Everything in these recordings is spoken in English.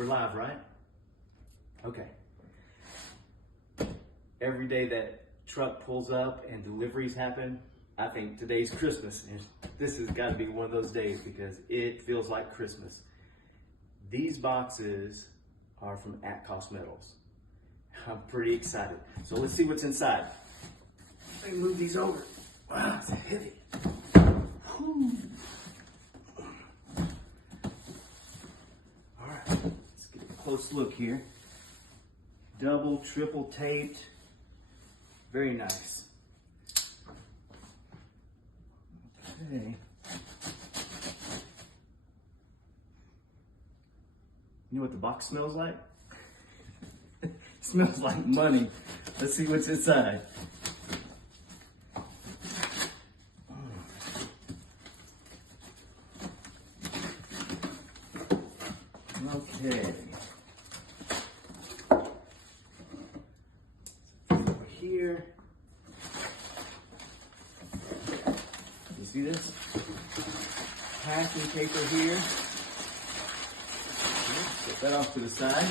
We're live, right? Okay. Every day that truck pulls up and deliveries happen, I think today's Christmas. And this has got to be one of those days because it feels like Christmas. These boxes are from At Cost Metals. I'm pretty excited. So let's see what's inside. Let me move these over. Wow, it's heavy. Whew. All right, let's get a close look here. Double, triple taped. Very nice. Okay. You know what the box smells like? It smells like money. Let's see what's inside. Okay. Over here. You see this? Packing paper here. Get that off to the side.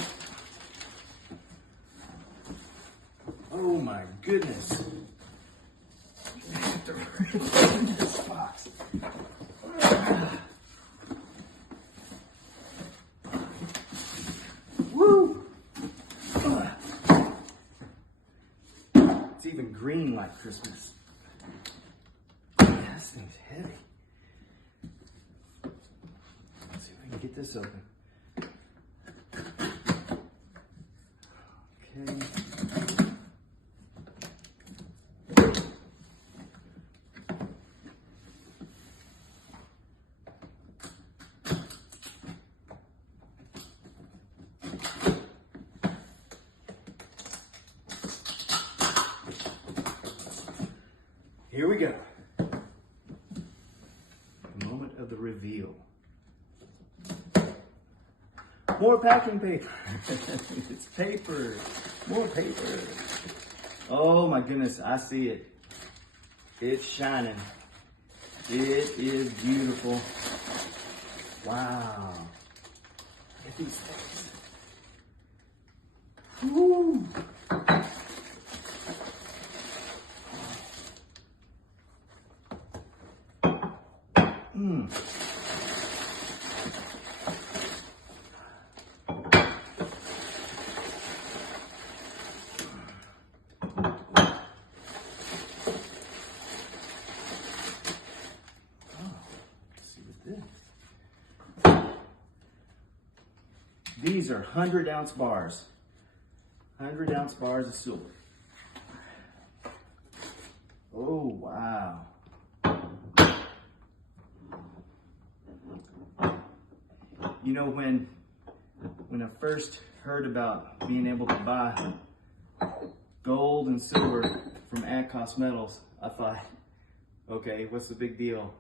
Oh my goodness. I have to open this box. Woo! It's even green like Christmas. This thing's heavy. Let's see if we can get this open. Okay. Here we go. The moment of the reveal. More packing paper. It's paper. More paper. Oh my goodness, I see it. It's shining. It is beautiful. Wow. Look at these things. Woo! These are 100-ounce bars. 100-ounce bars of silver. Oh, wow. You know, when I first heard about being able to buy gold and silver from At Cost Metals, I thought, okay, what's the big deal?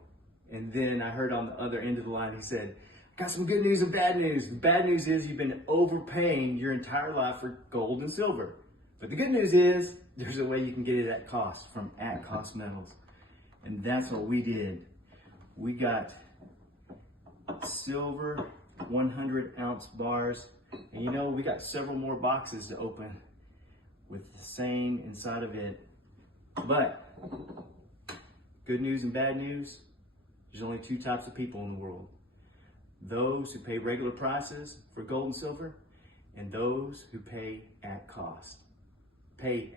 And then I heard on the other end of the line, he said, got some good news and bad news. The bad news is you've been overpaying your entire life for gold and silver. But the good news is there's a way you can get it at cost from At Cost Metals. And that's what we did. We got silver 100-ounce bars. And you know, we got several more boxes to open with the same inside of it. But good news and bad news, there's only two types of people in the world. Those who pay regular prices for gold and silver, and those who pay at cost. Pay